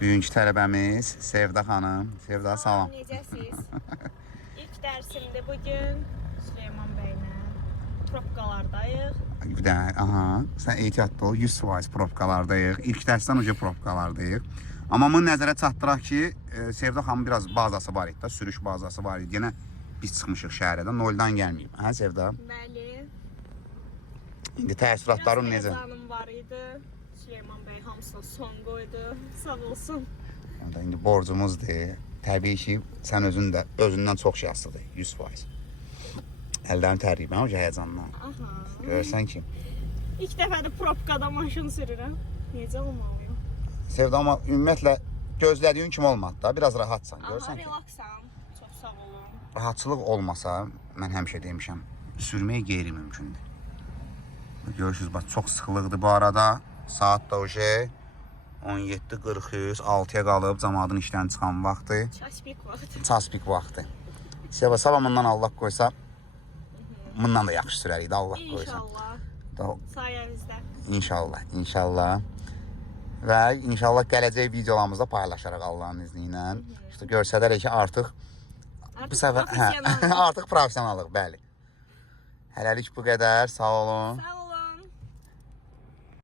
Bugünkü tələbəmiz Sevda xanım. Sevda salam. Necəsiz? İlk dərsimdə bugün Süleyman bəylə probkalardayıq. Bir də, aha, sən ehtiyatlı ol, 100% probkalardayıq. İlk dərsdən önce probkalardayıq. Amma bunu nəzərə çatdıraq ki, Sevda xanımın biraz bazası var idi, sürüş bazası var idi. Yenə biz çıxmışıq şəhərədən, noldan gəlməyib. Hə Sevda? Bəli. İndi təəssüratların necə? Biraz heyecanım var idi. Süleyman bəy hamısına son qoydu. Sağ olsun. İndi borcumuzdur. Təbii ki, sən özündən çox şey asılıdır, 100%. Əllərini tərliyib, mən o həyəcandan. Aha. Görürsən ki. İlk dəfədir probkada maşın sürürəm. Necə olmalıyım? Sevda, amma ümumiyyətlə gözlədiyin kimi olmadı da, biraz rahatsan, Aha, görürsən ki. relaksam. Çox sağ olun. Rahatçılıq olmasa, mən həmişə demişəm, sürmək qeyri-mümkündür. Görürsünüz, bax, çox sıxılıqdır bu arada. Saat da 17:43, 6-ya qalıb, cəmaatın işdən çıxan vaxtı. Çaspik vaxtı. Çaspik vaxtı. Sevda, sabah bundan Allah qoysa, bundan da yaxşı sürəriydi, Allah qoysa. İnşallah. Sayənizdə. İnşallah, inşallah. Və inşallah gələcək videolarımızda paylaşaraq Allahın izni ilə. İşte görsədərək ki, artıq bu səfər professionallıq. artıq professionallıq, bəli. Hələlik bu qədər, sağ olun. Sağ